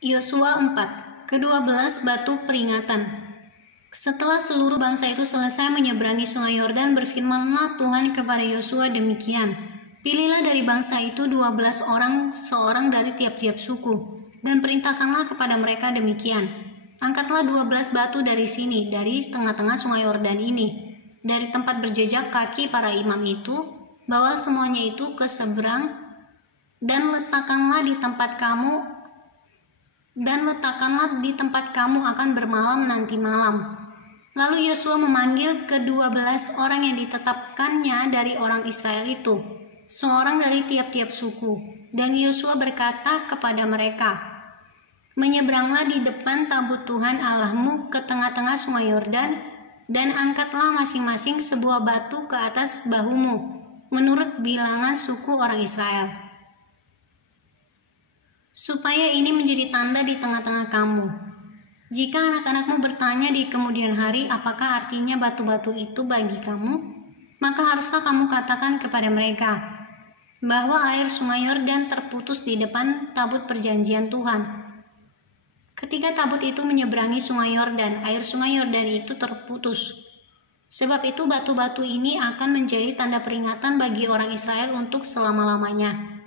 Yosua 4, ke-12 batu peringatan. Setelah seluruh bangsa itu selesai menyeberangi sungai Yordan, berfirmanlah Tuhan kepada Yosua demikian, pilihlah dari bangsa itu 12 orang, seorang dari tiap-tiap suku, dan perintahkanlah kepada mereka demikian, angkatlah 12 batu dari sini, dari tengah-tengah sungai Yordan ini, dari tempat berjejak kaki para imam itu, bawa semuanya itu ke seberang, dan letakkanlah di tempat kamu akan bermalam nanti malam. Lalu Yosua memanggil ke-12 orang yang ditetapkannya dari orang Israel itu, seorang dari tiap-tiap suku. Dan Yosua berkata kepada mereka, menyeberanglah di depan tabut Tuhan Allahmu ke tengah-tengah sungai Yordan, dan angkatlah masing-masing sebuah batu ke atas bahumu, menurut bilangan suku orang Israel, supaya ini menjadi tanda di tengah-tengah kamu. Jika anak-anakmu bertanya di kemudian hari apakah artinya batu-batu itu bagi kamu, maka haruslah kamu katakan kepada mereka bahwa air sungai Yordan terputus di depan tabut perjanjian Tuhan. Ketika tabut itu menyeberangi sungai Yordan, air sungai Yordan itu terputus. Sebab itu batu-batu ini akan menjadi tanda peringatan bagi orang Israel untuk selama-lamanya.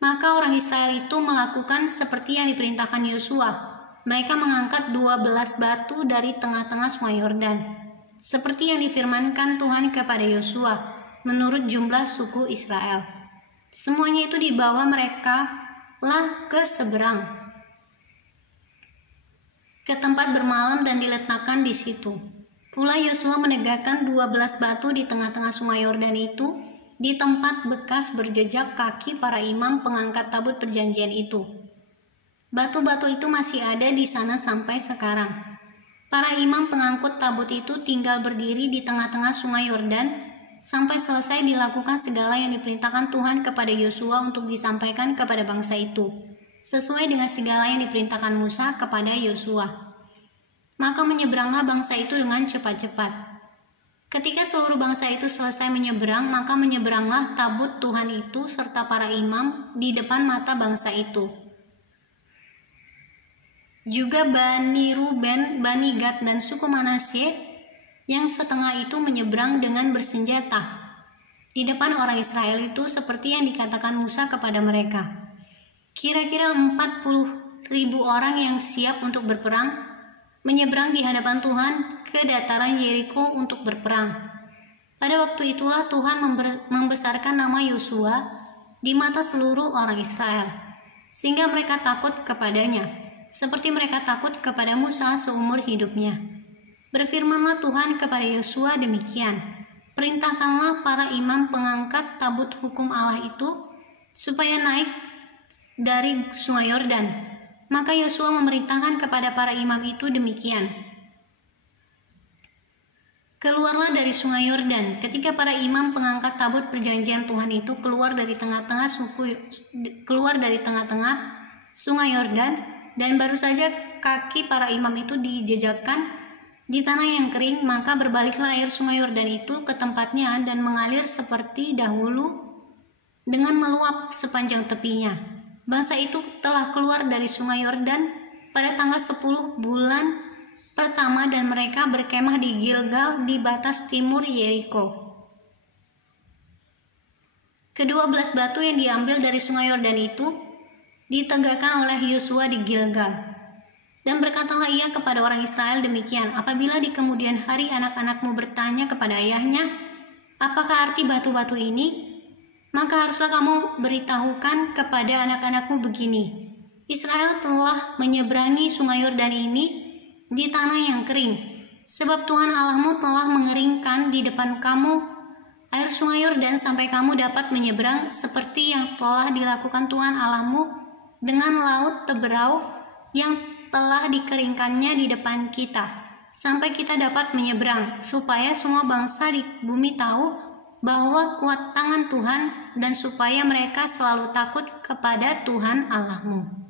Maka orang Israel itu melakukan seperti yang diperintahkan Yosua. Mereka mengangkat 12 batu dari tengah-tengah sungai Yordan, seperti yang difirmankan Tuhan kepada Yosua, menurut jumlah suku Israel. Semuanya itu dibawa mereka lah ke seberang, ke tempat bermalam dan diletakkan di situ. Pula Yosua menegakkan 12 batu di tengah-tengah sungai Yordan itu, di tempat bekas berjejak kaki para imam pengangkat tabut perjanjian itu. Batu-batu itu masih ada di sana sampai sekarang. Para imam pengangkut tabut itu tinggal berdiri di tengah-tengah sungai Yordan sampai selesai dilakukan segala yang diperintahkan Tuhan kepada Yosua untuk disampaikan kepada bangsa itu, sesuai dengan segala yang diperintahkan Musa kepada Yosua. Maka menyeberanglah bangsa itu dengan cepat-cepat. Ketika seluruh bangsa itu selesai menyeberang, maka menyeberanglah tabut Tuhan itu serta para imam di depan mata bangsa itu. Juga Bani Ruben, Bani Gad, dan suku Manasye yang setengah itu menyeberang dengan bersenjata di depan orang Israel itu, seperti yang dikatakan Musa kepada mereka. Kira-kira 40.000 orang yang siap untuk berperang menyeberang di hadapan Tuhan ke dataran Yeriko untuk berperang. Pada waktu itulah Tuhan membesarkan nama Yosua di mata seluruh orang Israel, sehingga mereka takut kepadanya, seperti mereka takut kepada Musa seumur hidupnya. Berfirmanlah Tuhan kepada Yosua demikian, perintahkanlah para imam pengangkat tabut hukum Allah itu supaya naik dari sungai Yordan. Maka Yosua memerintahkan kepada para imam itu demikian, keluarlah dari sungai Yordan. Ketika para imam pengangkat tabut perjanjian Tuhan itu keluar dari tengah-tengah sungai Yordan, dan baru saja kaki para imam itu dijejakkan di tanah yang kering, maka berbaliklah air sungai Yordan itu ke tempatnya dan mengalir seperti dahulu dengan meluap sepanjang tepinya. Bangsa itu telah keluar dari sungai Yordan pada tanggal 10 bulan pertama, dan mereka berkemah di Gilgal di batas timur Yeriko. Ke-12 batu yang diambil dari sungai Yordan itu ditegakkan oleh Yosua di Gilgal. Dan berkatalah ia kepada orang Israel demikian, apabila di kemudian hari anak-anakmu bertanya kepada ayahnya, apakah arti batu-batu ini? Maka haruslah kamu beritahukan kepada anak-anakmu begini, Israel telah menyeberangi sungai Yordan ini di tanah yang kering, sebab Tuhan Allahmu telah mengeringkan di depan kamu air sungai Yordan sampai kamu dapat menyeberang, seperti yang telah dilakukan Tuhan Allahmu dengan laut Teberau yang telah dikeringkannya di depan kita, sampai kita dapat menyeberang, supaya semua bangsa di bumi tahu bahwa kuat tangan Tuhan, dan supaya mereka selalu takut kepada Tuhan Allahmu.